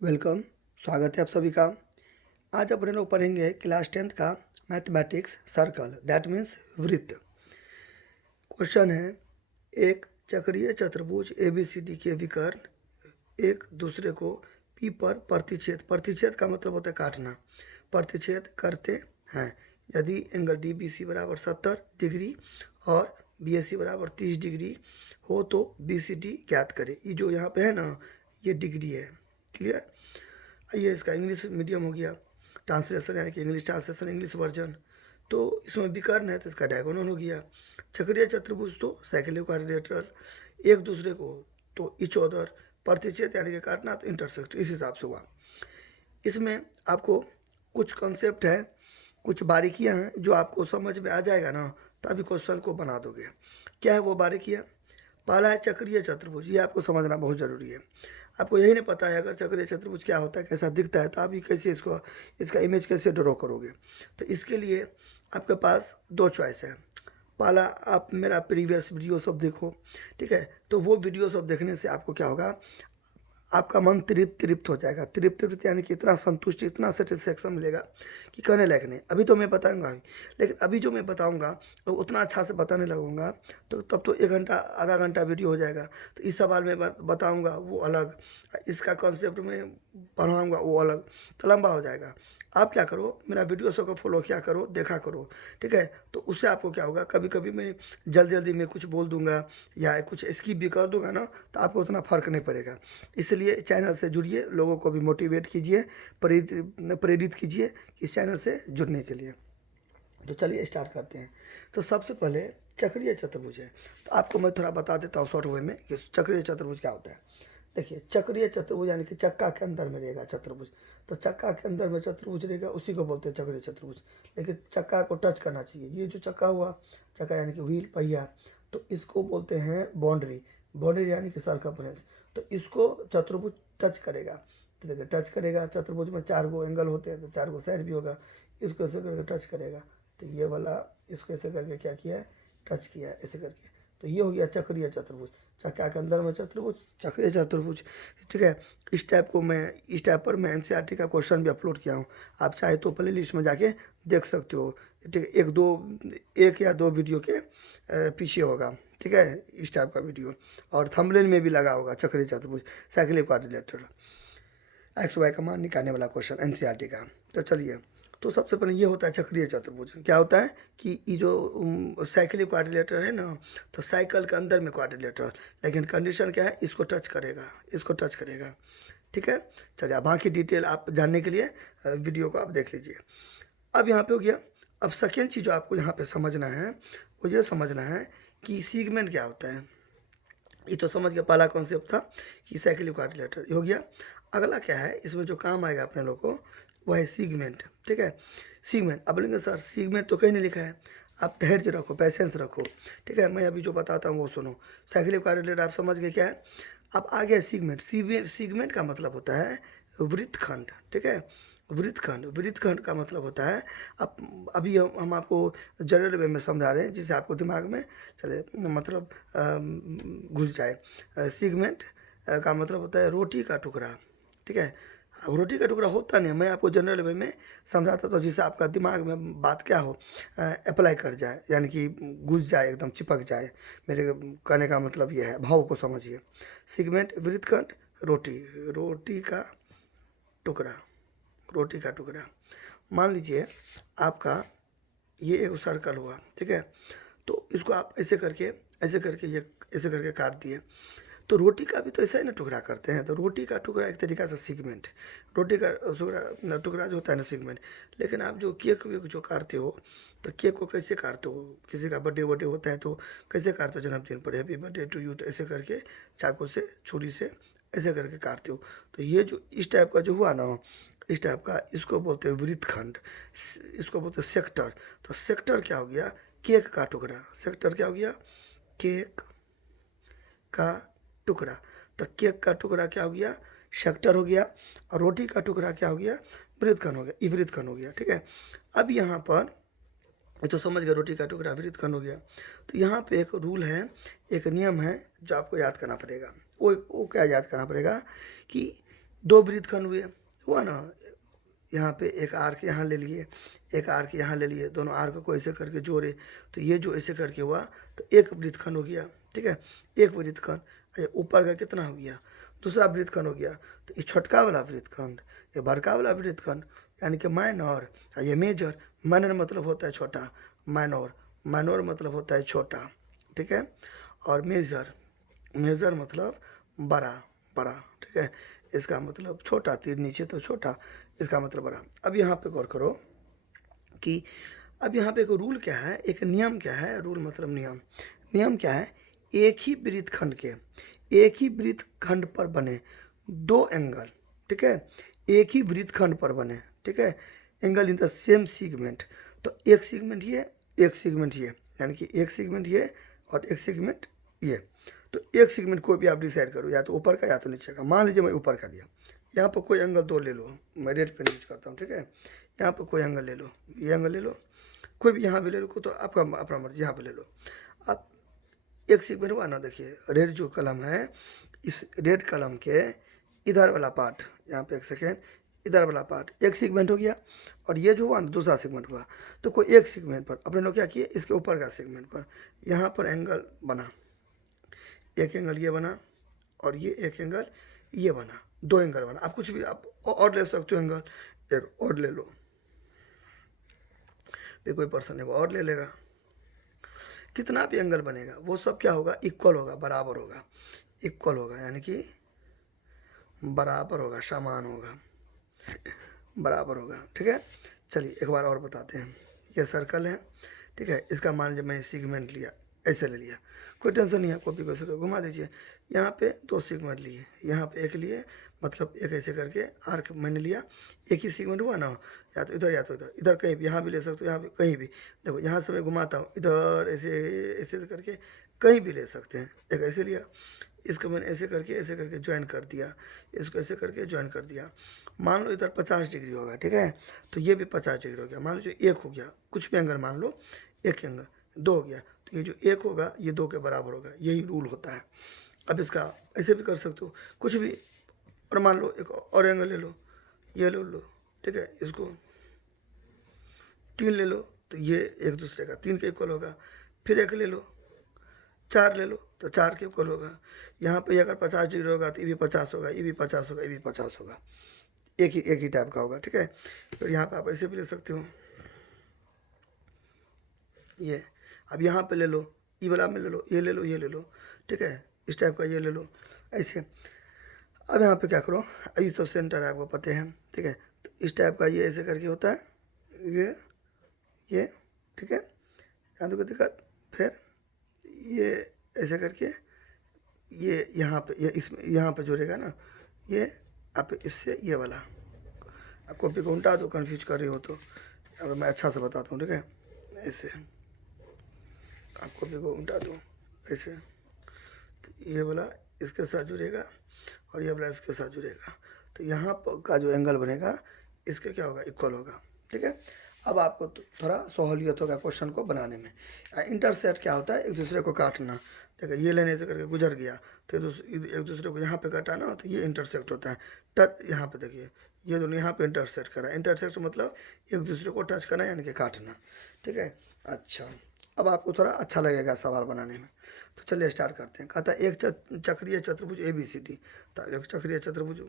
Welcome. स्वागत है आप सभी का। आज अपने लोग पढ़ेंगे क्लास 10th का मैथमेटिक्स सर्कल, दैट मीन्स वृत्त। क्वेश्चन है, एक चक्रीय चतुर्भुज ABCD के विकर्ण एक दूसरे को P पर प्रतिच्छेद, प्रतिच्छेद का मतलब होता है काटना, प्रतिच्छेद करते हैं यदि एंगल DBC बराबर 70 डिग्री और BAC बराबर 30 डिग्री हो तो BCD ज्ञात करें। ये जो यहाँ पे है ना, ये डिग्री है। क्लियर। ये इसका इंग्लिश मीडियम हो गया, ट्रांसलेशन यानी कि इंग्लिश ट्रांसलेशन, इंग्लिश वर्जन। तो इसमें विकर्ण है तो इसका डायगोनल हो गया। चक्रीय चतुर्भुज तो साइक्लिक क्वाड्रिलेटरल, एक दूसरे को तो इच अदर, प्रतिच्छेद यानी कि काटना तो इंटरसेक्ट, इस हिसाब से हुआ। इसमें आपको कुछ कॉन्सेप्ट है, कुछ बारीकियां हैं जो आपको समझ में आ जाएगा ना तभी क्वेश्चन को बना दोगे। क्या है वो बारीकियां? पहला है चक्रीय चतुर्भुज, ये आपको समझना बहुत ज़रूरी है। आपको यही नहीं पता है अगर चक्रीय चतुर्भुज क्या होता है, कैसा दिखता है, तो आप ये कैसे इसका इमेज कैसे ड्रॉ करोगे। तो इसके लिए आपके पास दो चॉइस है। पहला, आप मेरा प्रीवियस वीडियो सब देखो, ठीक है। तो वो वीडियो सब देखने से आपको क्या होगा, आपका मन तृप्त तृप्त हो जाएगा। तृप्त तृप्त यानी कि इतना संतुष्टि, इतना सेटिस्फेक्शन मिलेगा कि कहने लायक नहीं। अभी तो मैं बताऊंगा ही, लेकिन अभी जो मैं बताऊंगा तो उतना अच्छा से बताने लगूंगा तो तब तो 1 घंटा आधा घंटा वीडियो हो जाएगा। तो इस सवाल में बताऊंगा वो अलग, इसका कॉन्सेप्ट में पढ़ाऊंगा वो अलग, तो लंबा हो जाएगा। आप क्या करो, मेरा वीडियो सब को फॉलो क्या करो, देखा करो, ठीक है। तो उससे आपको क्या होगा, कभी कभी मैं जल्दी जल्दी में कुछ बोल दूंगा या कुछ स्किप भी कर दूंगा ना, तो आपको उतना फ़र्क नहीं पड़ेगा। इसलिए चैनल से जुड़िए, लोगों को भी मोटिवेट कीजिए, प्रेरित कीजिए इस चैनल से जुड़ने के लिए। तो चलिए स्टार्ट करते हैं। तो सबसे पहले चक्रीय चतुर्भुज है, तो आपको मैं थोड़ा बता देता हूँ शॉर्ट वे में कि चक्रीय चतुर्भुज क्या होता है। देखिए, चक्रीय चतुर्भुज यानी कि चक्का के अंदर में रहेगा चतुर्भुज। तो चक्का के अंदर में चतुर्भुज रहेगा, उसी को बोलते हैं चक्रीय चतुर्भुज। लेकिन चक्का को टच करना चाहिए। ये जो चक्का हुआ, चक्का यानी कि व्हील, पहिया, तो इसको बोलते हैं बाउंड्री। बाउंड्री यानी कि सर्कमफ्रेंस। तो इसको चतुर्भुज टच करेगा। तो देखिए, टच करेगा, चतुर्भुज में 4 गो एंगल होते हैं तो 4 गो साइड भी होगा। इसको ऐसे करके टच करेगा, तो ये वाला इसको ऐसे करके क्या किया है, टच किया है ऐसे करके। तो ये हो गया चक्रीय चतुर्भुज। चक्का के अंदर में चतुर्भुज, चक्रीय चतुर्भुज, ठीक है। इस टाइप पर मैं NCERT का क्वेश्चन भी अपलोड किया हूँ। आप चाहे तो प्ले लिस्ट में जाके देख सकते हो, ठीक है। एक या दो वीडियो के पीछे होगा, ठीक है, इस टाइप का वीडियो। और थंबनेल में भी लगा होगा चक्रीय चतुर्भुज, साइक्लिक क्वाड्रिलेटरल, XY का मान निकालने वाला क्वेश्चन NCERT का। तो चलिए, तो सबसे पहले ये होता है चक्रीय चतुर्भुज। क्या होता है कि ये जो साइक्लिक क्वाड्रिलेटर है ना, तो साइकिल के अंदर में क्वाड्रिलेटर, लेकिन कंडीशन क्या है, इसको टच करेगा, इसको टच करेगा, ठीक है। चलिए, अब बाकी डिटेल आप जानने के लिए वीडियो को आप देख लीजिए। अब यहाँ पे हो गया। अब सेकेंड चीज़ जो आपको यहाँ पे समझना है वो ये समझना है कि सीगमेंट क्या होता है। ये तो समझ गया, पहला कॉन्सेप्ट था कि साइक्लिक क्वाड्रिलेटर, ये हो गया। अगला क्या है, इसमें जो काम आएगा अपने लोग को वो है सीगमेंट, ठीक है। सीगमेंट, अब बोलेंगे सर सीगमेंट तो कहीं नहीं लिखा है। आप धैर्य रखो, पैसेंस रखो, ठीक है। मैं अभी जो बताता हूँ वो सुनो। साइक्लिक क्वाड्रिलेटर आप समझ गए क्या है। अब आ गया सीगमेंट। सीगमेंट का मतलब होता है वृत्तखंड, ठीक है। वृत्तखंड, वृत्तखंड का मतलब होता है, अब अभी हम आपको जनरल वे में समझा रहे हैं जिससे आपको दिमाग में चले, मतलब घुस जाए। सीगमेंट का मतलब होता है रोटी का टुकड़ा, ठीक है। अब रोटी का टुकड़ा होता नहीं है, मैं आपको जनरल वे में समझाता तो जिससे आपका दिमाग में बात क्या हो, अप्लाई कर जाए, यानी कि घुस जाए, एकदम चिपक जाए। मेरे कहने का मतलब यह है, भाव को समझिए। सीगमेंट, वृत्तखंड, रोटी, रोटी का टुकड़ा, रोटी का टुकड़ा। मान लीजिए आपका ये एक सर्कल हुआ, ठीक है। तो इसको आप ऐसे करके, ऐसे करके, ये ऐसे करके काट दिए। तो रोटी का भी तो ऐसा ही ना टुकड़ा करते हैं। तो रोटी का टुकड़ा एक तरीका से सीगमेंट, रोटी का टुकड़ा जो होता है ना, सीगमेंट। लेकिन आप जो केक वेक जो काटते हो, तो केक को कैसे काटते हो, किसी का बर्थडे वर्डे होता है तो कैसे काटते हो, जन्मदिन पर हैप्पी बर्थडे टू यू, तो ऐसे करके चाकू से, छुरी से ऐसे करके काटते हो। तो ये जो इस टाइप का जो हुआ ना, इस टाइप का, इसको बोलते हैं वृत्तखंड, इसको बोलते हैं सेक्टर। तो सेक्टर क्या हो गया, केक का टुकड़ा। सेक्टर क्या हो गया, केक का टुकड़ा। तो केक का टुकड़ा क्या हो गया, सेक्टर हो गया। और रोटी का टुकड़ा क्या हो गया, वृत्तखंड हो गया, ये वृत्तखंड हो गया, ठीक है। अब यहाँ पर ये तो समझ गए, रोटी का टुकड़ा वृत्तखंड हो गया। तो यहाँ पे एक रूल है, एक नियम है जो आपको याद करना पड़ेगा। वो क्या याद करना पड़ेगा कि दो वृत्तखंड हुआ ना, यहाँ पे एक आर्क यहाँ ले लिए, एक आर्क यहाँ ले लिए, दोनों आर्क को ऐसे करके जोड़े, तो ये जो ऐसे करके हुआ तो एक वृत्तखंड हो गया। ठीक है, एक वृत्तखंड। ये ऊपर का कितना हो गया, दूसरा वृत्तखंड हो गया। तो ये छोटका वाला वृत्तखंड, ये बड़का वाला वृत्तखंड, यानी कि माइनर, ये मेजर। माइनर मतलब होता है छोटा, माइनर, माइनर मतलब होता है छोटा। ठीक है, और मेजर, मेजर मतलब बड़ा, बड़ा। ठीक है, इसका मतलब छोटा, तीर नीचे तो छोटा, इसका मतलब बड़ा। अब यहाँ पे गौर करो कि अब यहाँ पे एक रूल क्या है, एक नियम क्या है। रूल मतलब नियम। नियम क्या है, एक ही वृत्तखंड के, एक ही वृत्तखंड पर बने दो एंगल, ठीक है, एक ही वृत्तखंड पर बने, ठीक है, angle in the same segment. तो एक सीगमेंट ये, एक सीगमेंट ये, यानी कि एक सीगमेंट ये और एक सीगमेंट ये। तो एक सेगमेंट कोई भी आप डिसाइड करो, या तो ऊपर का या तो नीचे का। मान लीजिए मैं ऊपर का लिया, यहाँ पर कोई एंगल दो ले लो, मैं रेड पेन यूज करता हूँ। ठीक है, यहाँ पर कोई एंगल ले लो, ये एंगल ले लो, कोई भी यहाँ भी ले लो, तो आपका अपना मर्जी, यहाँ पे ले लो आप। एक सेगमेंट हुआ ना, देखिए रेड जो कलम है, इस रेड कलम के इधर वाला पार्ट, यहाँ पे एक सेकेंड, इधर वाला पार्ट एक सेगमेंट हो गया, और ये जो हुआ ना दूसरा सेगमेंट हुआ। तो कोई एक सेगमेंट पर अपने लोग क्या किए, इसके ऊपर का सेगमेंट पर यहाँ पर एंगल बना, एक एंगल ये बना और ये एक एंगल ये बना, दो एंगल बना। आप कुछ भी आप और ले सकते हो एंगल, एक और ले लो, फिर कोई पर्सन एक और ले लेगा। कितना भी एंगल बनेगा वो सब क्या होगा, इक्वल होगा, बराबर होगा, इक्वल होगा, यानी कि बराबर होगा, समान होगा, बराबर होगा। ठीक है, चलिए एक बार और बताते हैं। ये सर्कल है, ठीक है, इसका मान लीजिए मैं सेगमेंट लिया, ऐसे ले लिया, कोई टेंशन नहीं है, कॉपी को ऐसे घुमा दीजिए। यहाँ पे दो सेगमेंट लिए, यहाँ पे एक लिए, मतलब एक ऐसे करके आर्क मैंने लिया, एक ही सेगमेंट हुआ ना, या तो इधर या तो इधर, इधर कहीं भी, यहाँ भी ले सकते हो, यहाँ भी कहीं भी। देखो यहाँ से मैं घुमाता हूँ, इधर ऐसे ऐसे करके कहीं भी ले सकते हैं। एक ऐसे लिया, इसको मैंने ऐसे करके ज्वाइन कर दिया, इसको ऐसे करके ज्वाइन कर दिया। मान लो इधर 50 डिग्री होगा, ठीक है, तो ये भी 50 डिग्री हो गया। मान लो जो एक हो गया, कुछ भी एंगल मान लो, एक एंगल, दो हो गया, तो ये जो एक होगा ये दो के बराबर होगा, यही रूल होता है। अब इसका ऐसे भी कर सकते हो कुछ भी, और मान लो एक और एंगल ले लो, ये ले लो, ठीक है, इसको तीन ले लो, तो ये एक दूसरे का तीन के इक्वल होगा। फिर एक ले लो, चार ले लो, तो चार के इक्वल होगा। यहाँ पे अगर 50 डिग्री होगा तो ये भी 50 होगा, ये भी 50 होगा, ये भी 50 होगा, एक ही टाइप का होगा। ठीक है, फिर यहाँ पे आप ऐसे भी ले सकते हो, ये। अब यहाँ पे ले लो, ई वाला में ले लो, ये ले लो, ये ले लो, ठीक है, इस टाइप का ये ले लो, ऐसे। अब यहाँ पे क्या करो, ये तो सेंटर है, आपको पता है, ठीक है, तो इस टाइप का ये ऐसे करके होता है, ये, ठीक है, यहाँ तो कोई दिक्कत। फिर ये ऐसे करके ये यहाँ पे, ये इसमें यहाँ पे जुड़ेगा ना, ये आप इससे ये वाला। आप कॉपी को उल्टा दो, कन्फ्यूज कर रही हो तो, अब मैं अच्छा से बताता हूँ। ठीक है, ऐसे आप कॉपी को उल्टा दो ऐसे, तो ये वाला इसके साथ जुड़ेगा और ये वाला इसके साथ जुड़ेगा, तो यहाँ का जो एंगल बनेगा इसके क्या होगा, इक्वल होगा। ठीक है, अब आपको थोड़ा सहूलियत होगा क्वेश्चन को बनाने में। इंटरसेक्ट क्या होता है, एक दूसरे को काटना। ठीक है, ये लेने से करके गुजर गया, तो एक दूसरे को यहाँ पे काटाना, तो ये इंटरसेक्ट होता है। टच, यहाँ पे देखिए, ये दोनों यहाँ पे इंटरसेक्ट करा। इंटरसेक्ट मतलब एक दूसरे को टच करना, यानी कि काटना। ठीक है, अच्छा, अब आपको थोड़ा अच्छा लगेगा सवाल बनाने में। तो चलिए स्टार्ट करते हैं। कहता है एक चक्रीय चतुर्भुज ABCD, तो एक चक्रीय चतुर्भुज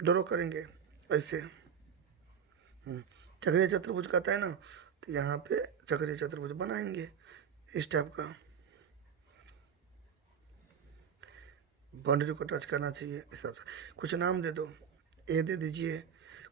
ड्रॉ करेंगे ऐसे। चक्रीय चतुर्भुज कहता है ना, तो यहाँ पे चक्रीय चतुर्भुज बनाएंगे इस टाइप का। बाउंड्री को टच करना चाहिए इस हिसाब से। कुछ नाम दे दो, ए दे दीजिए,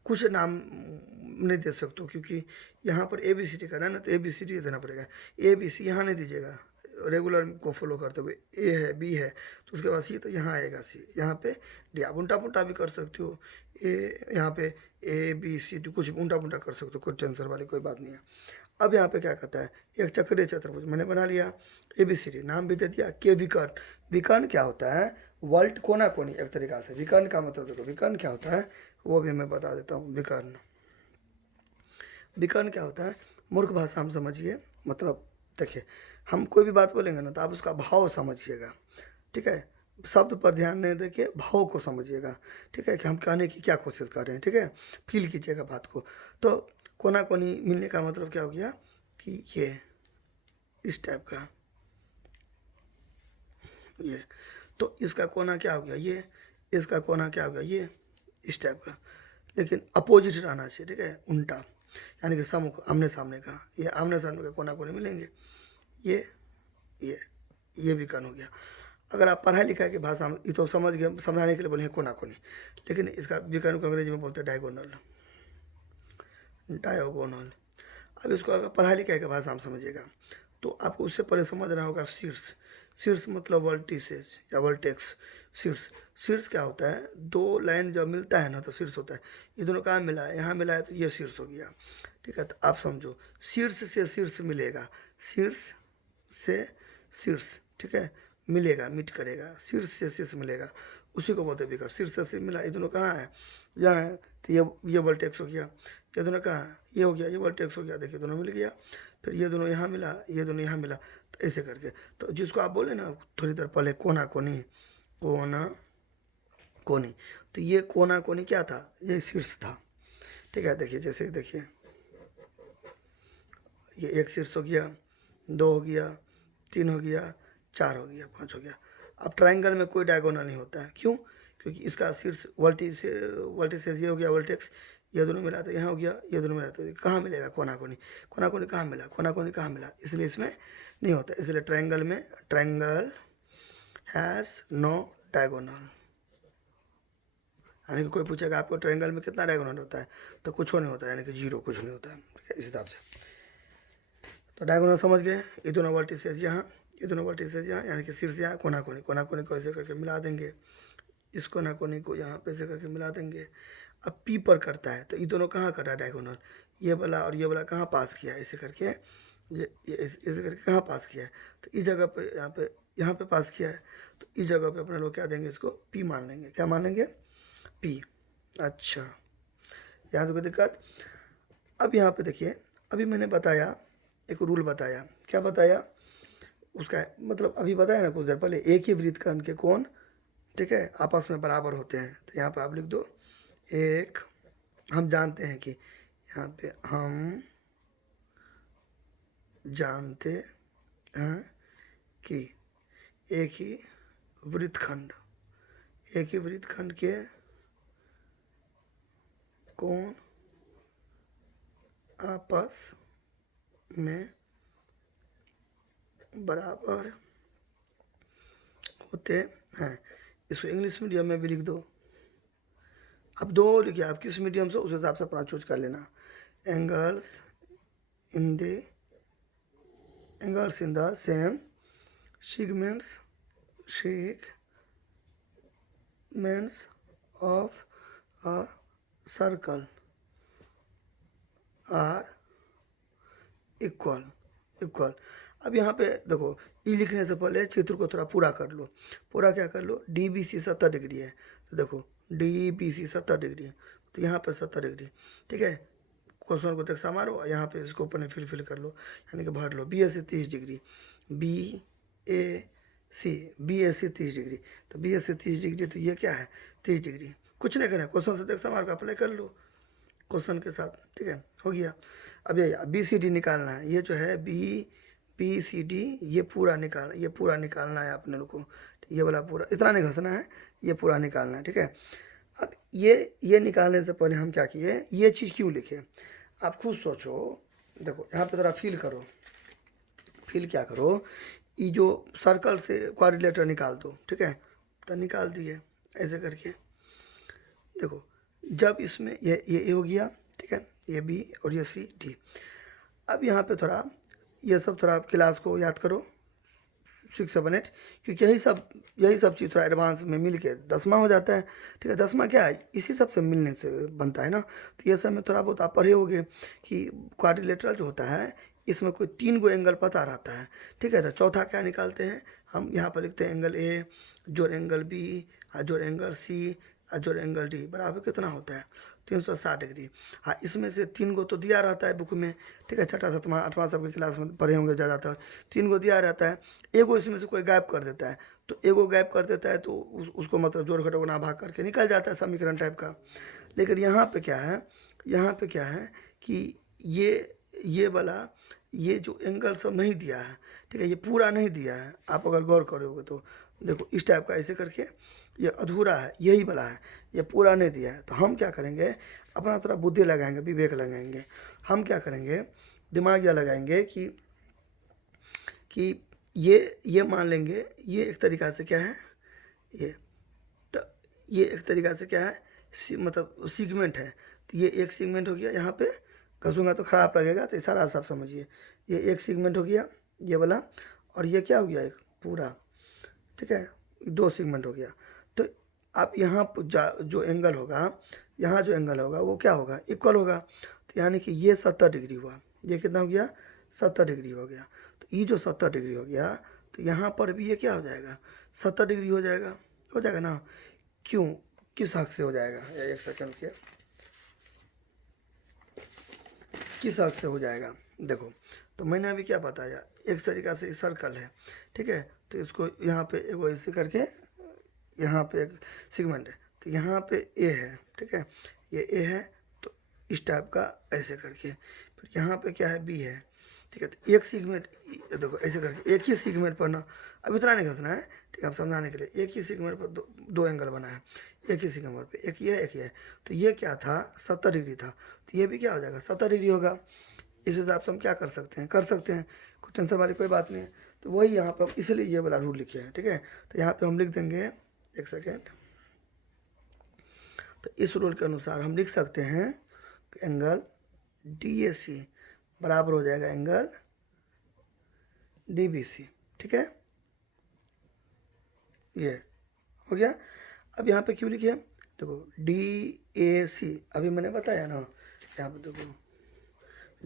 कुछ नाम नहीं दे सकते हो, क्योंकि यहाँ पर ABCD करना है ना, तो ABCD देना पड़ेगा। ABC यहाँ नहीं दीजिएगा, रेगुलर को फॉलो करते हुए। A है, B है, तो उसके बाद C, तो यहाँ आएगा C, यहाँ पे D। आप उल्टा पुल्टा भी कर सकते हो, यहाँ पे ABCD कुछ उल्टा पुल्टा कर सकते हो, कोई टेंशन वाली कोई बात नहीं है। अब यहाँ पे क्या कहता है, एक चक्रीय चतुर्भुज मैंने बना लिया, ABCD नाम भी दे दिया, के विकर्ण। विकर्ण क्या होता है, वर्ल्ड कोना कोनी एक तरीका से। विकर्ण का मतलब देखो, विकर्ण क्या होता है वो भी मैं बता देता हूँ। विकर्ण, विकर्ण क्या होता है, मूर्ख भाषा हम समझिए, मतलब देखिए हम कोई भी बात बोलेंगे ना, तो आप उसका भाव समझिएगा। ठीक है, शब्द पर ध्यान नहीं देखिए, भाव को समझिएगा, ठीक है, कि हम कहने की क्या कोशिश कर रहे हैं, ठीक है, फील कीजिएगा बात को। तो कोना कोनी मिलने का मतलब क्या हो गया कि ये इस टाइप का, ये, तो इसका कोना क्या हो गया ये, इसका कोना क्या हो गया ये, इस टाइप का, लेकिन अपोजिट रहना चाहिए, ठीक है, उल्टा, यानी कि सम्मुख आमने सामने का, ये आमने सामने का कोना कोनी मिलेंगे, ये ये ये भी कन हो गया। अगर आप पढ़ाई लिखाई की भाषा में, ये तो समझ गए, समझाने के लिए बोले कोना कोनी, लेकिन इसका विकर्ण को अंग्रेजी में बोलते हैं डायगोनल, डायोगोनल। अब इसको अगर पढ़ाई लिखाई की भाषा में समझिएगा तो आपको उससे पहले समझना होगा शीर्ष। शीर्ष मतलब वर्टिसेस या वर्टेक्स। शीर्ष, शीर्ष क्या होता है, दो लाइन जब मिलता है ना तो शीर्ष होता है। ये दोनों कहाँ मिला है, यहाँ मिला है, तो ये शीर्ष हो गया, ठीक है। तो आप समझो, शीर्ष से शीर्ष मिलेगा, शीर्ष से शीर्ष, ठीक है, मिलेगा, मीट करेगा, शीर्ष से शीर्ष मिलेगा, उसी को बोलते विकर्ण। शीर्ष से शीर्ष मिला, ये दोनों कहाँ है, यहाँ है, तो ये वर्टेक्स हो गया। ये दोनों कहाँ है, ये हो गया, ये वर्टेक्स हो गया, देखिए दोनों मिल गया। फिर ये दोनों यहाँ मिला, ये दोनों यहाँ मिला, तो ऐसे करके, तो जिसको आप बोले ना थोड़ी देर पहले कोना कोनी, कोना कोनी, तो ये कोना कोनी क्या था, ये शीर्ष था, ठीक है। देखिए जैसे देखिए, ये एक शीर्ष हो गया, दो हो गया, तीन हो गया, चार हो गया, पाँच हो गया। अब ट्रायंगल में कोई डायगोनल नहीं होता है, क्यों, क्योंकि इसका शीर्ष वर्टिसेस ये हो गया, वर्टेक्स, ये दोनों मिला तो यहाँ हो गया, ये दोनों मिला तो कहाँ मिलेगा, कोना कोनी, कोना कोनी कहाँ मिला, कोना कोनी कहाँ मिला, इसलिए इसमें नहीं होता। इसलिए ट्रायंगल में, ट्रायंगल हैज़ नो डायगोनल। यानी कि कोई पूछेगा आपको ट्रायंगल में कितना डायगोनल होता है, तो कुछ नहीं होता है, यानी कि जीरो, कुछ नहीं होता है, ठीक है, इस हिसाब से। तो डायगोनल समझ गए, ये दोनों वर्टिसेस यहाँ, ये दोनों वर्टिसेस यहाँ, यानी कि शीर्ष यहाँ, कोना कोनी, कोना कोनी को ऐसे करके मिला देंगे, इस कोना कोनी को यहाँ पे ऐसे करके मिला देंगे। अब पी पर करता है, तो ये दोनों कहाँ कर रहा है डायगोनल, ये वाला और ये वाला कहाँ पास किया है, ऐसे करके, ये ऐसे करके कहाँ पास किया है, तो इस जगह पे, यहाँ पे पास किया है, तो इस जगह पे अपने लोग क्या देंगे, इसको पी मान लेंगे, क्या मान लेंगे, पी। अच्छा, यहाँ तो कोई दिक्कत। अब यहाँ पे देखिए, अभी मैंने बताया, एक रूल बताया, क्या बताया, उसका मतलब अभी बताया ना कुछ देर पहले, एक ही वृत्तखंड के कोण, ठीक है, आपस में बराबर होते हैं। तो यहाँ पे आप लिख दो, एक, हम जानते हैं कि, यहाँ पे हम जानते हैं कि एक ही वृत्तखंड, एक ही वृत्तखंड के कोण आपस में बराबर होते हैं। इसको इंग्लिश मीडियम में भी लिख दो। अब दो लिखिए, आप किस मीडियम से उस हिसाब से अपना चूज कर लेना। Angles in the same segments of a circle are equal. अब यहाँ पे देखो, ई लिखने से पहले चित्र को थोड़ा पूरा कर लो। पूरा क्या कर लो, डी बी सी 70 डिग्री है, तो देखो डी बी सी 70 डिग्री है, तो यहाँ पे 70 डिग्री, ठीक है। क्वेश्चन को तक मारो, यहाँ पे इसको अपने फिल कर लो, यानी कि भर लो। बी ए सी 30 डिग्री, बी ए सी 30 डिग्री, तो बी ए सी 30 डिग्री, तो ये क्या है 30 डिग्री। कुछ नहीं करना, क्वेश्चन से तक मार को अप्लाई कर लो क्वेश्चन के साथ, ठीक है, हो गया। अब ये बी सी डी निकालना है, ये जो है बी सी डी, ये पूरा निकालना है अपने लोग को, ये वाला पूरा, इतना नहीं घसना है, ये पूरा निकालना है, ठीक है। अब ये निकालने से पहले हम क्या किए, ये चीज़ क्यों लिखे, आप खुद सोचो। देखो यहाँ पे ज़रा फील करो, फील क्या करो, ये जो सर्कल से क्वाड्रिलेटर निकाल दो, ठीक है, तो निकाल दिए ऐसे करके। देखो जब इसमें ये हो गया, ठीक है, ये बी और ये सी डी। अब यहाँ पे थोड़ा ये सब थोड़ा आप क्लास को याद करो, 6 7 8, क्योंकि यही सब चीज़ थोड़ा एडवांस में मिल के 10वां हो जाता है, ठीक है। 10वां क्या है, इसी सब से मिलने से बनता है ना। तो ये सब में थोड़ा बहुत आप पढ़े होंगे कि क्वाड्रिलेटरल जो होता है, इसमें कोई 3 गो एंगल पता रहता है, ठीक है। तो चौथा क्या निकालते हैं हम, यहाँ पर लिखते हैं एंगल ए जोड़ एंगल बी जोड़ एंगल सी जोड़ एंगल डी बराबर कितना होता है 360 डिग्री। हाँ, इसमें से 3 गो तो दिया रहता है बुक में, ठीक है, छठा 7वां 8वां सबके क्लास में पढ़े होंगे ज़्यादातर। 3 गो दिया रहता है, एगो इसमें से कोई गायब कर देता है, तो एगो गैप कर देता है तो उसको मतलब जोड़ घटाव गुणा भाग करके निकल जाता है समीकरण टाइप का। लेकिन यहाँ पे क्या है, यहाँ पे क्या है कि ये वाला ये जो एंगल सब नहीं दिया है, ठीक है, ये पूरा नहीं दिया है। आप अगर गौर करोगे तो देखो इस टाइप का ऐसे करके ये अधूरा है, यही वाला है, ये पूरा नहीं दिया है। तो हम क्या करेंगे, अपना थोड़ा बुद्धि लगाएंगे, विवेक लगाएंगे। हम क्या करेंगे, दिमाग यह लगाएंगे कि ये मान लेंगे ये एक तरीक़ा से क्या है, ये तो ये एक तरीक़ा से क्या है, मतलब सीगमेंट है। तो ये एक सीगमेंट हो गया, यहाँ पे घसूंगा तो ख़राब लगेगा, तो सारा आप समझिए ये एक सीगमेंट हो गया ये वाला, और ये क्या हो गया एक पूरा, ठीक है, दो सीगमेंट हो गया। तो आप यहाँ जो एंगल होगा, यहाँ जो एंगल होगा वो क्या होगा, इक्वल होगा। तो यानी कि ये 70 डिग्री हुआ, ये कितना हो गया, 70 डिग्री हो गया। तो ये जो 70 डिग्री हो गया, तो यहाँ पर भी ये क्या हो जाएगा, 70 डिग्री हो जाएगा ना। क्यों, किस हक से हो जाएगा, एक सेकंड के, किस हक से हो जाएगा। देखो तो मैंने अभी क्या बताया, एक तरीक़ा से सर्कल है, ठीक है, तो इसको यहाँ पे एगो ऐसे करके, यहाँ पे एक सेगमेंट है, तो यहाँ पे ए है, ठीक है, ये ए है, तो इस टाइप का ऐसे करके, फिर यहाँ पे क्या है, बी है, ठीक है। तो एक सेगमेंट, देखो ऐसे करके एक ही सेगमेंट पर ना, अब इतना नहीं घसना है, ठीक है, आप समझाने के लिए, एक ही सेगमेंट पर दो एंगल बना है, एक ही सेगमेंट पे, एक ये है, एक ये है। तो ये क्या था, 70 डिग्री था, तो ये भी क्या हो जाएगा, 70 डिग्री होगा। इस हिसाब से हम क्या कर सकते हैं, कोई टेंशन वाली कोई बात नहीं है। तो वही यहाँ पर इसलिए ये वाला रूल लिखे हैं, ठीक है। तो यहाँ पे हम लिख देंगे, एक सेकेंड, तो इस रूल के अनुसार हम लिख सकते हैं कि एंगल DAC बराबर हो जाएगा एंगल DBC, ठीक है, ये हो गया। अब यहाँ पे क्यों लिखे, देखो DAC अभी मैंने बताया ना, यहाँ पे देखो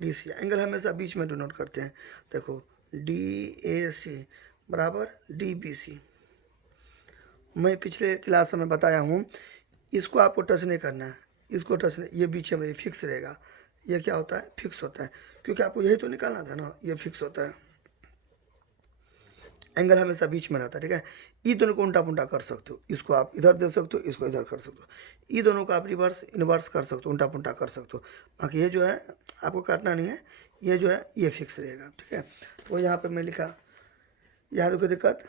DC एंगल हमेशा बीच में डिनोट करते हैं। देखो DAC बराबर DBC, मैं पिछले क्लास में बताया हूँ, इसको आपको टच नहीं करना है, इसको टच नहीं, ये बीच में फिक्स रहेगा। ये क्या होता है, फिक्स होता है, क्योंकि आपको यही तो निकालना था ना, ये फिक्स होता है, एंगल हमेशा बीच में रहता है, ठीक है। ये दोनों को उल्टा पुल्टा कर सकते हो, इसको आप इधर दे सकते हो, इसको इधर कर सकते हो, ये दोनों को आप रिवर्स इनवर्स कर सकते हो, उल्टा पुल्टा कर सकते हो। बाकी ये जो है आपको काटना नहीं है, ये जो है ये फिक्स रहेगा, ठीक है। तो यहाँ पे मैं लिखा, यहाँ कोई दिक्कत।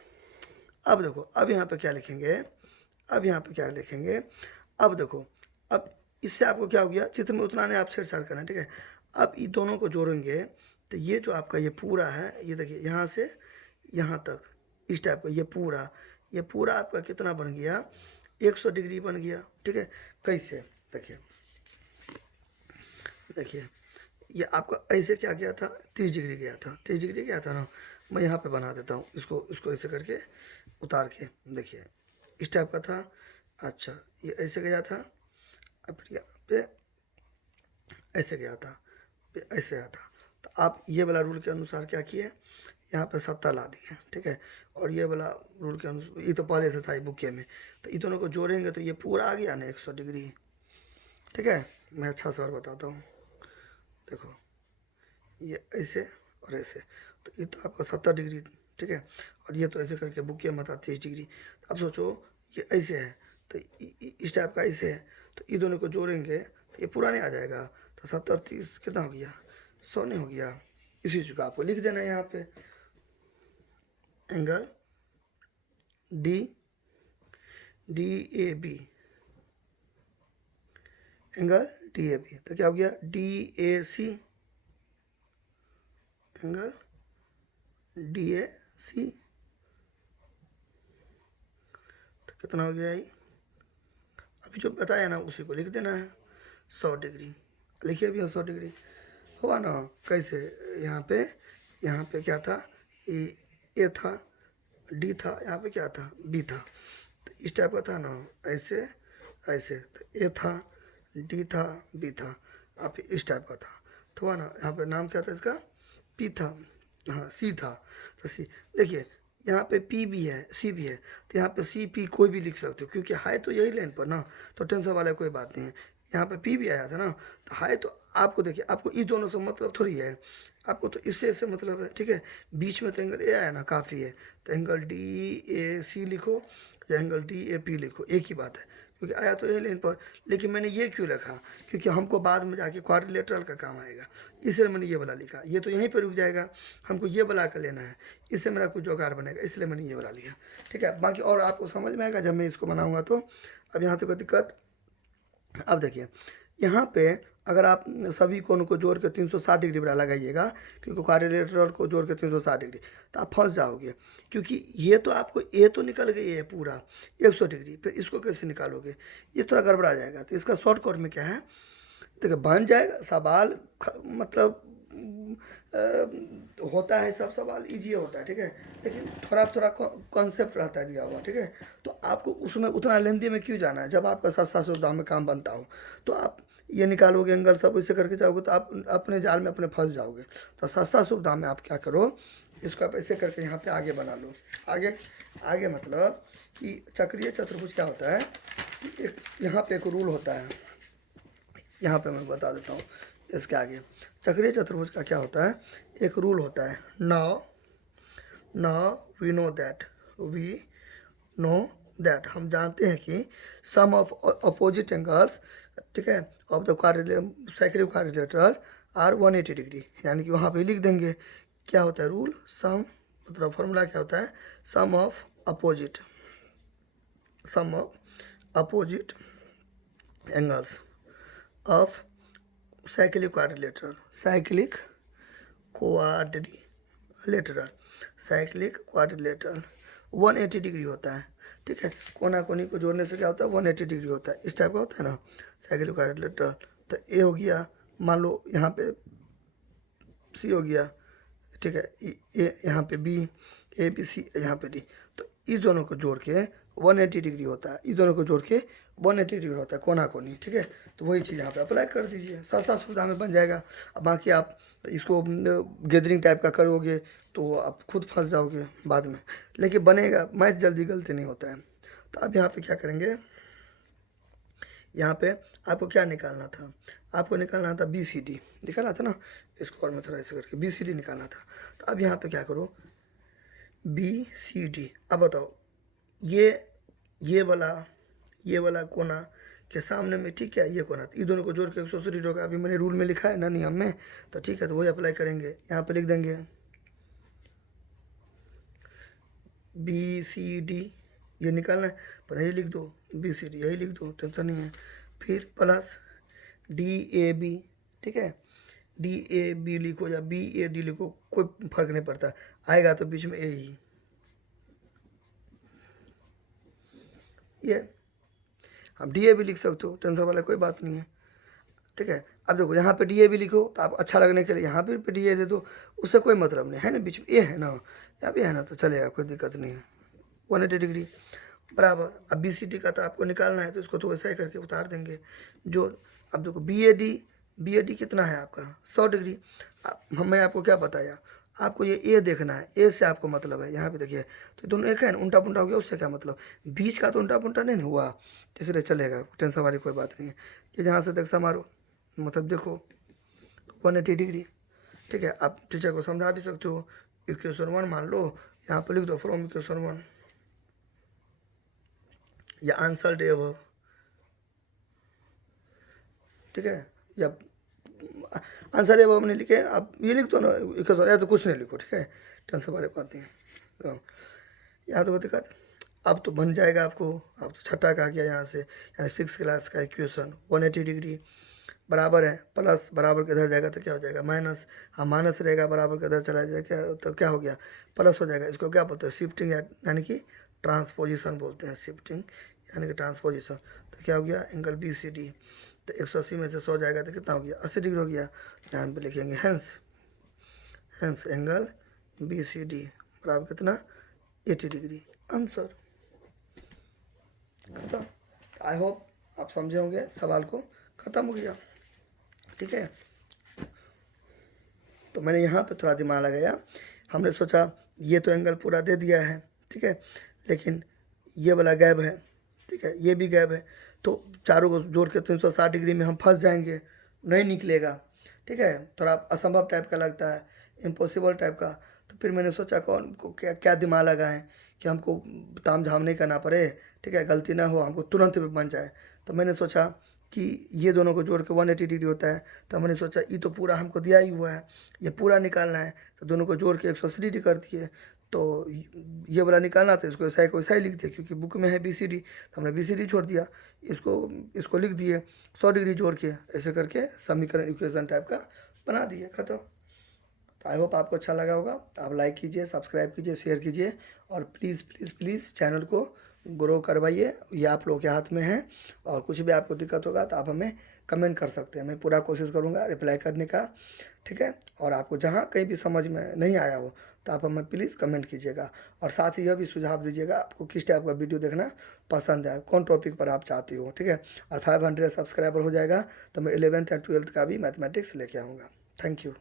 अब देखो, अब यहाँ पे क्या लिखेंगे, अब देखो, अब इससे आपको क्या हो गया, चित्र में उतना नहीं आप छेड़छाड़ करना, ठीक है। अब ये दोनों को जोड़ेंगे तो ये जो आपका ये पूरा है, ये देखिए यहाँ से यहाँ तक इस टाइप का, ये पूरा आपका कितना बन गया, 100 डिग्री बन गया, ठीक है। कैसे, देखिए ये आपका ऐसे क्या गया था, 30 डिग्री गया था, 30 डिग्री गया था ना। मैं यहाँ पे बना देता हूँ, इसको ऐसे करके उतार के, देखिए इस टाइप का था। अच्छा, ये ऐसे गया था, अब फिर यहाँ पे ऐसे गया था, फिर ऐसे आया था। तो आप ये वाला रूल के अनुसार क्या किए, यहाँ पे 70 ला दिए, ठीक है। और ये वाला रूल के अनुसार, ये तो पहले से था बुके में, तो ये दोनों को जोड़ेंगे तो ये पूरा आ गया ना 100 डिग्री, ठीक है। मैं अच्छा से और बताता हूँ, देखो ये ऐसे और ऐसे, तो ये तो आपका 70 डिग्री, ठीक है। और ये तो ऐसे करके बुके में था 30 डिग्री। अब सोचो ये ऐसे है, तो इस टाइप का ऐसे है, तो ये दोनों को जोड़ेंगे तो ये पूरा नहीं आ जाएगा। तो 70 30 कितना हो गया, 100 नहीं हो गया। इसी चीज़ को आपको लिख देना है यहाँ पे, एंगल DAB, एंगल DAB, तो क्या हो गया, DAC, एंगल DAC, तो कितना हो गया, ये अभी जो बताया ना उसी को लिख देना है, 100 डिग्री लिखिए। अभी 100 डिग्री हुआ ना। कैसे, यहाँ पे क्या था, ए था, डी था, यहाँ पे क्या था, बी था। तो इस टाइप का था ना, ऐसे ऐसे, तो ए था, डी था, बी था, आप इस टाइप का था। तो हुआ ना, यहाँ पे नाम क्या था इसका, पी था, हाँ सी था। तो सी, देखिए यहाँ पे पी भी है, सी भी है, तो यहाँ पे सी पी कोई भी लिख सकते हो, क्योंकि हाई तो यही लाइन पर ना, तो टेंशन वाला कोई बात नहीं है। यहाँ पे पी भी आया था ना, तो हाई तो आपको देखिए, आपको ये दोनों से मतलब थोड़ी है, आपको तो इससे मतलब है, ठीक है। बीच में तो एंगल ए आया ना, काफ़ी है। तो एंगल डी ए सी लिखो या एंगल डी ए पी लिखो, एक ही बात है, क्योंकि आया तो ए लाइन पर। लेकिन मैंने ये क्यों लिखा, क्योंकि हमको बाद में जाके क्वाड्रिलेटरल का काम आएगा, इसलिए मैंने ये वाला लिखा। ये तो यहीं पर रुक जाएगा, हमको ये वाला कर लेना है, इससे मेरा कुछ जोगाड़ बनेगा, इसलिए मैंने ये वाला लिया, ठीक है। बाकी और आपको समझ में आएगा जब मैं इसको बनाऊँगा तो। अब यहाँ तक कोई दिक्कत। अब देखिए यहाँ पे अगर आप सभी कोण को जोड़ के 360 डिग्री बना लगाइएगा, क्योंकि क्वाड्रिलेटरल को जोड़ के 360 डिग्री, तो आप फंस जाओगे, क्योंकि ये तो आपको ए तो निकल गई है पूरा 100 डिग्री, फिर इसको कैसे निकालोगे, ये थोड़ा गड़बड़ा जाएगा। तो इसका शॉर्टकट में क्या है, देखिए बन जाएगा सवाल, मतलब होता है, सब सवाल इजी होता है, ठीक है, लेकिन थोड़ा थोड़ा कॉन्सेप्ट रहता है दिया हुआ, ठीक है। तो आपको उसमें उतना लेंदी में क्यों जाना है, जब आपका सस्ता सुविधा में काम बनता हो तो आप ये निकालोगे एंगल सब ऐसे करके जाओगे तो आप अपने जाल में अपने फंस जाओगे। तो सस्ता सुविधा में आप क्या करो, इसको आप ऐसे करके यहाँ पे आगे बना लो। आगे आगे मतलब कि चक्रीय चतुर्भुज क्या होता है, एक यहाँ पे एक रूल होता है, यहाँ पे मैं बता देता हूँ। इसके आगे चक्रीय चतुर्भुज का क्या होता है, एक रूल होता है, नाउ वी नो दैट, हम जानते हैं कि सम ऑफ अपोजिट एंगल्स, ठीक है, of the cyclic quadrilateral are 180 degree, यानी कि वहाँ पे लिख देंगे क्या होता है रूल, सम मतलब फॉर्मूला क्या होता है, sum of opposite angles of cyclic quadrilateral 180 degree होता है, ठीक है। कोना कोनी को जोड़ने से क्या होता है, 180 डिग्री होता है, इस टाइप का होता है ना साइक्लिक क्वाड्रिलेटरल। तो ए हो गया, मान लो यहाँ पे सी हो गया, ठीक है, ए यहाँ पे बी, ए बी सी यहाँ पे डी, तो इस दोनों को जोड़ के 180 डिग्री होता है, इस दोनों को जोड़ के 180 डिग्री होता है कोना कोनी, ठीक है। तो वही चीज़ यहाँ पे अप्लाई कर दीजिए, सस्ता सुविधा में बन जाएगा। अब बाकी आप इसको गैदरिंग टाइप का करोगे तो आप खुद फंस जाओगे बाद में, लेकिन बनेगा, मैथ जल्दी गलती नहीं होता है। तो अब यहाँ पे क्या करेंगे, यहाँ पे आपको क्या निकालना था, आपको निकालना था बी सी डी, निकालना था ना, इसको और मैं थोड़ा ऐसे करके बी सी डी निकालना था। तो अब यहाँ पे क्या करो, बी सी डी। अब बताओ ये वाला कोना के सामने में, ठीक है, ये कोना, ये दोनों को जोड़ के 180 डिग्री होगा। अभी मैंने रूल में लिखा है ना नियम में, तो ठीक है, तो वही अप्लाई करेंगे। यहाँ पे लिख देंगे बी सी डी, ये निकालना है, पर यही लिख दो, बी सी डी यही लिख दो, टेंशन नहीं है। फिर प्लस डी ए बी, ठीक है, डी ए बी लिखो या बी ए डी लिखो, कोई फर्क नहीं पड़ता, आएगा तो बीच में ए ही, ये हम डी ए भी लिख सकते हो, टेंशन वाला कोई बात नहीं है, ठीक है। अब देखो यहाँ पे डी ए भी लिखो, तो आप अच्छा लगने के लिए यहाँ पे डी ए दे दो, उससे कोई मतलब नहीं है ना, बीच में ए है ना, यहाँ पे है ना, तो चलेगा, कोई दिक्कत नहीं है। 180 डिग्री बराबर। अब बी सी डी का तो आपको निकालना है, तो इसको तो वैसा ही करके उतार देंगे जो। अब देखो बी ए डी कितना है आपका, 100 डिग्री। मैं आपको क्या बताया, आपको ये ए देखना है, ए से आपको मतलब है, यहाँ पे देखिए तो दोनों एक है ना, उल्टा पुल्टा हो गया, उससे क्या मतलब, बीच का तो उल्टा पुल्टा नहीं हुआ, इसलिए चलेगा, टेंशन वाली कोई बात नहीं है। ये जहाँ से देख समारो, मतलब देखो 180 डिग्री, ठीक है। आप टीचर को समझा भी सकते हो, इक्वेशन 1 मान लो, यहाँ पर लिख दो फ्रॉम इक्वेशन 1 या आंसर डे अबव, ठीक है, या आंसर डे अबव नहीं लिखे, आप ये लिख दो ना इक्वेशन, या तो कुछ नहीं लिखो, ठीक है, टेंशन वाली बात नहीं है। यहाँ तो दिक्कत, अब तो बन जाएगा आपको। अब तो छठा का गया यहाँ से, यानी 6 क्लास का इक्वेशन 180 डिग्री बराबर है, प्लस बराबर के इधर जाएगा तो क्या हो जाएगा, माइनस, हाँ माइनस रहेगा, बराबर के इधर चला जाएगा, क्या तो क्या हो गया, प्लस हो जाएगा। इसको क्या बोलते हैं, शिफ्टिंग, यानी कि ट्रांसपोजिशन बोलते हैं, शिफ्टिंग यानी कि ट्रांसपोजिशन। तो क्या हो गया, एंगल बी सी डी, तो 180 में से 100 जाएगा तो कितना हो गया, 80 डिग्री हो गया। यहाँ पे लिखेंगे hence angle B C D बराबर कितना, 80 डिग्री, आंसर खत्म। आई होप आप समझे होंगे, सवाल को ख़त्म हो गया, ठीक है। तो मैंने यहाँ पे थोड़ा दिमाग लगाया, हमने सोचा ये तो एंगल पूरा दे दिया है, ठीक है, लेकिन ये वाला गैप है, ठीक है, ये भी गैप है, तो चारों को जोड़ के 360 डिग्री में हम फंस जाएंगे, नहीं निकलेगा। ठीक है, थोड़ा असंभव टाइप का लगता है, इम्पॉसिबल टाइप का। तो फिर मैंने सोचा कौन को क्या क्या दिमाग लगाएं कि हमको ताम झाम नहीं करना पड़े, ठीक है, गलती ना हो, हमको तुरंत में बन जाए। तो मैंने सोचा कि ये दोनों को जोड़ के 180 डिग्री होता है। तो मैंने सोचा ये तो पूरा हमको दिया ही हुआ है, ये पूरा निकालना है, तो दोनों को जोड़ के 180 डिग्री कर दिए। तो ये वाला निकालना था, इसको ऐसा ही को ऐसा ही लिख दिया, क्योंकि बुक में है BCD, तो हमने BCD छोड़ दिया, इसको इसको लिख दिए 100 डिग्री जोड़ के, ऐसे करके समीकरण इक्वेशन टाइप का बना दिए, खत्म। तो आई होप आपको अच्छा लगा होगा। आप लाइक कीजिए, सब्सक्राइब कीजिए, शेयर कीजिए, और प्लीज़ प्लीज़ प्लीज़ चैनल को ग्रो करवाइए, ये आप लोगों के हाथ में है। और कुछ भी आपको दिक्कत होगा तो आप हमें कमेंट कर सकते हैं, मैं पूरा कोशिश करूँगा रिप्लाई करने का, ठीक है। और आपको जहाँ कहीं भी समझ में नहीं आया हो तो आप हमें प्लीज़ कमेंट कीजिएगा, और साथ ही यह भी सुझाव दीजिएगा आपको किस टाइप का वीडियो देखना पसंद है, कौन टॉपिक पर आप चाहते हो, ठीक है। और 500 सब्सक्राइबर हो जाएगा तो मैं 11th या 12th का भी मैथमेटिक्स लेके आऊँगा। Thank you.